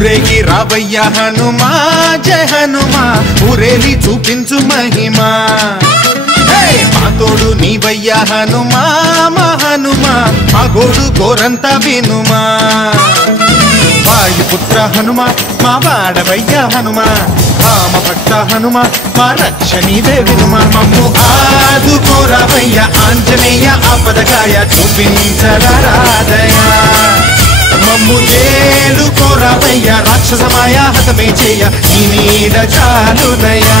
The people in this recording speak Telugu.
ఊరేగి రావయ్య హనుమా జయ హనుమా ఊరేలి చూపించు మహిమా మా తోడు నీవయ్య హనుమా మా హనుమా మా గోడు గోరంత వినుమా వాయుపుత్ర హనుమా మా వాడవయ్య హనుమా రామ భక్త హనుమా మా రక్షణీదే వినుమా మమ్ము ఆదుకోరావయ్య ఆంజనేయ ఆపదకాయ చూపించరాదయ మమ్ము ఏలుకోరావయ్య రాక్షసమాయ హతమే చేయ నీ నీడ చాలునయా